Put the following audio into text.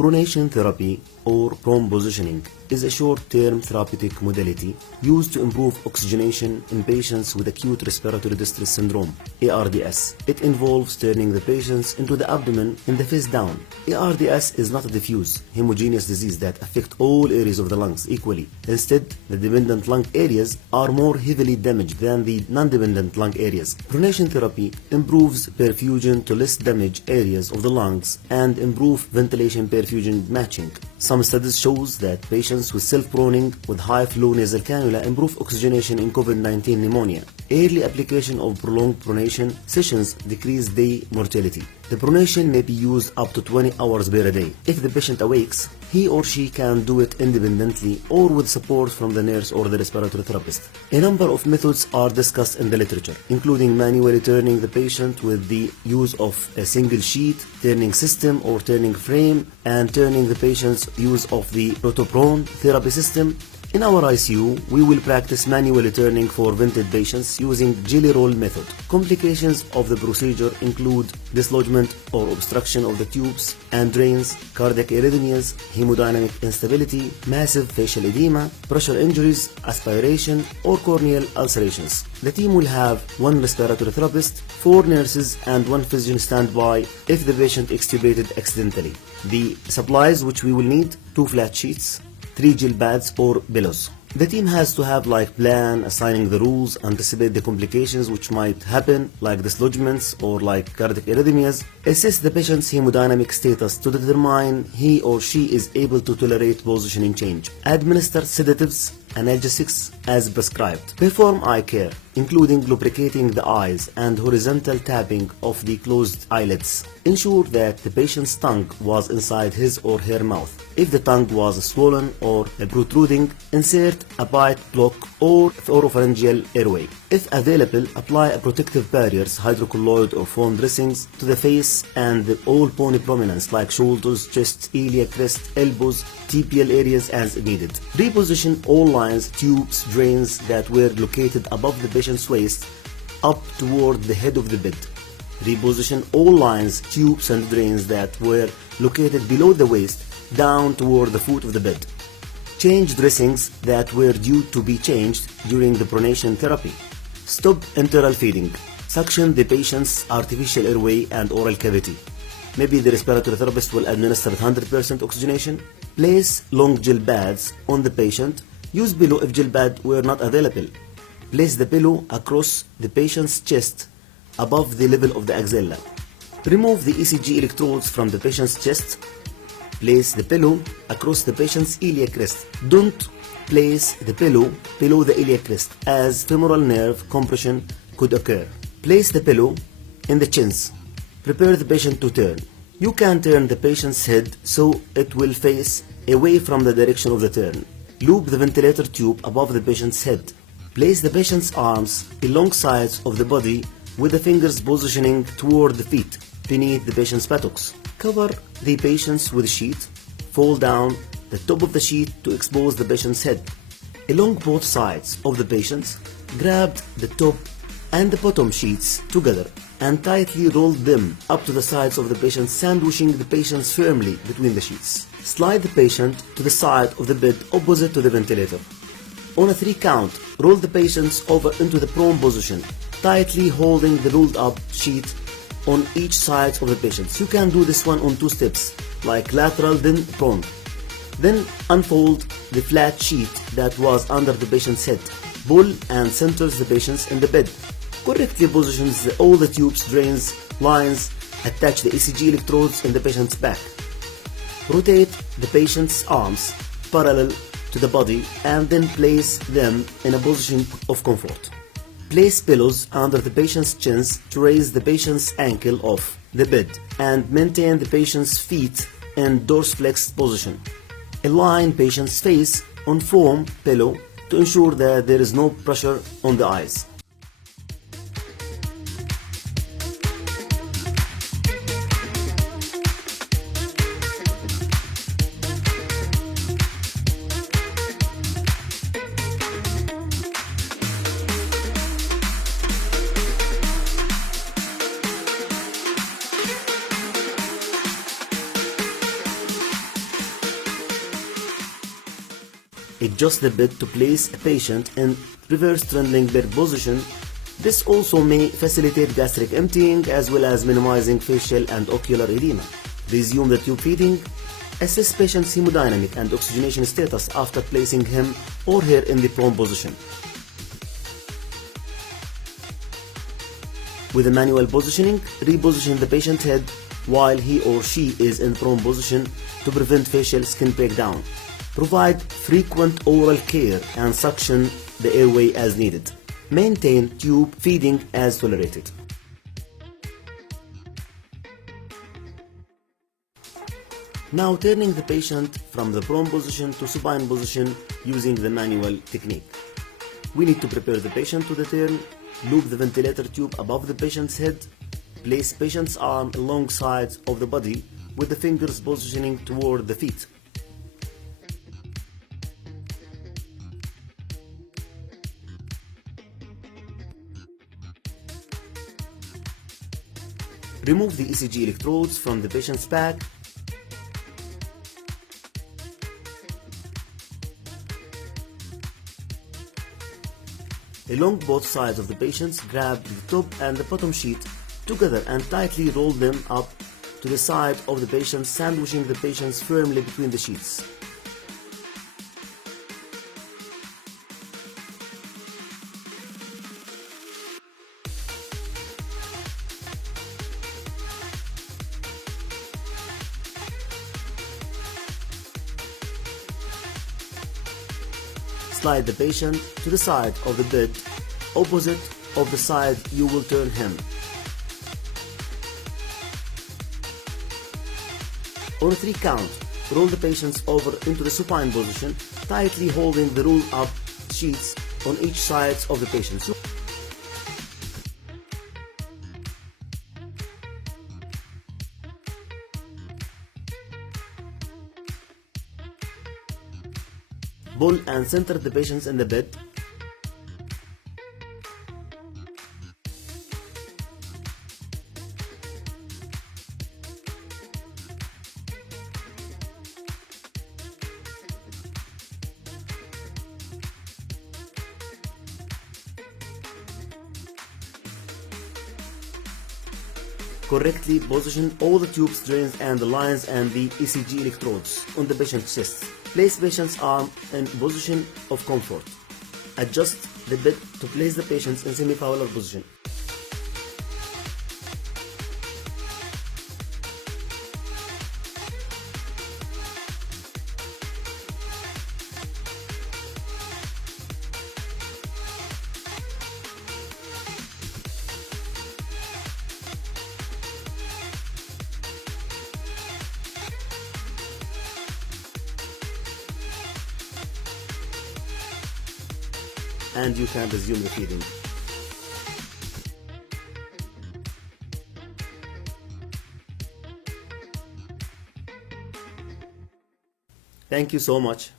Pronation therapy, or prone positioning, is a short-term therapeutic modality used to improve oxygenation in patients with acute respiratory distress syndrome, ARDS. It involves turning the patients into the abdomen in the face down. ARDS is not a diffuse, homogeneous disease that affects all areas of the lungs equally. Instead, the dependent lung areas are more heavily damaged than the non-dependent lung areas. Pronation therapy improves perfusion to less damaged areas of the lungs and improve ventilation perfusion matching. Some studies shows that patients with self-proning with high-flow nasal cannula improve oxygenation in COVID-19 pneumonia. Early application of prolonged pronation sessions decrease day mortality. The pronation may be used up to 20 hours per day. If the patient awakes, he or she can do it independently or with support from the nurse or the respiratory therapist. A number of methods are discussed in the literature, including manually turning the patient with the use of a single sheet, turning system or turning frame, and turning the patient's use of the rotoprone therapy system. In our ICU, we will practice manually turning for vented patients using jelly roll method. Complications of the procedure include dislodgement or obstruction of the tubes and drains, cardiac arrhythmias, hemodynamic instability, massive facial edema, pressure injuries, aspiration, or corneal ulcerations. The team will have 1 respiratory therapist, 4 nurses, and 1 physician standby if the patient extubated accidentally. The supplies which we will need: 2 flat sheets, 3 gel pads or pillows. The team has to have plan assigning the rules, anticipate the complications which might happen like dislodgements or like cardiac arrhythmias, assess the patient's hemodynamic status to determine he or she is able to tolerate positioning change, administer sedatives, analgesics as prescribed, perform eye care, including lubricating the eyes and horizontal tapping of the closed eyelids. Ensure that the patient's tongue was inside his or her mouth. If the tongue was swollen or protruding, insert a bite block or oropharyngeal airway. If available, apply protective barriers, hydrocolloid or foam dressings to the face and all bony prominence like shoulders, chest, iliac crest, elbows, tibial areas as needed. Reposition all lines, tubes, drains that were located above the patient's waist up toward the head of the bed. Reposition all lines, tubes and drains that were located below the waist down toward the foot of the bed. Change dressings that were due to be changed during the pronation therapy. Stop enteral feeding. Suction the patient's artificial airway and oral cavity. Maybe the respiratory therapist will administer 100% oxygenation. Place long gel pads on the patient. Use pillow if gel pad were not available. Place the pillow across the patient's chest above the level of the axilla. Remove the ECG electrodes from the patient's chest. Place the pillow across the patient's iliac crest. Don't place the pillow below the iliac crest, as femoral nerve compression could occur. Place the pillow in the chins. Prepare the patient to turn. You can turn the patient's head so it will face away from the direction of the turn. Loop the ventilator tube above the patient's head. Place the patient's arms along sides of the body with the fingers positioning toward the feet beneath the patient's buttocks. Cover the patients with a sheet. Fold down the top of the sheet to expose the patient's head. Along both sides of the patient, grab the top and the bottom sheets together and tightly roll them up to the sides of the patient, sandwiching the patient firmly between the sheets. Slide the patient to the side of the bed opposite to the ventilator. On a 3 count, roll the patients over into the prone position, tightly holding the rolled up sheet on each side of the patient. You can do this one on 2 steps, like lateral then prone. Then unfold the flat sheet that was under the patient's head. Pull and centers the patients in the bed. Correctly positions all the tubes, drains, lines. Attach the ECG electrodes in the patient's back. Rotate the patient's arms parallel to the body and then place them in a position of comfort. Place pillows under the patient's chins to raise the patient's ankle off the bed and maintain the patient's feet in dorsiflex position. Align patient's face on foam pillow to ensure that there is no pressure on the eyes. Adjust the bed to place a patient in reverse trundling bed position. This also may facilitate gastric emptying as well as minimizing facial and ocular edema. Resume the tube feeding. Assess patient's hemodynamic and oxygenation status after placing him or her in the prone position. With the manual positioning, reposition the patient head while he or she is in prone position to prevent facial skin breakdown. Provide frequent oral care and suction the airway as needed. Maintain tube feeding as tolerated. Now turning the patient from the prone position to supine position using the manual technique. We need to prepare the patient to the turn, loop the ventilator tube above the patient's head, place patient's arm along sides of the body with the fingers positioning toward the feet. Remove the ECG electrodes from the patient's back. Along both sides of the patients, grab the top and the bottom sheet together and tightly roll them up to the side of the patient, sandwiching the patients firmly between the sheets. Slide the patient to the side of the bed, opposite of the side you will turn him. On a 3 count, roll the patients over into the supine position, tightly holding the roll up sheets on each side of the patient. Pull and center the patients in the bed. Correctly position all the tube drains and the lines and the ECG electrodes on the patient's chest. Place patient's arm in position of comfort. Adjust the bed to place the patients in semi-fowler position. And you can resume the feeding. Thank you so much.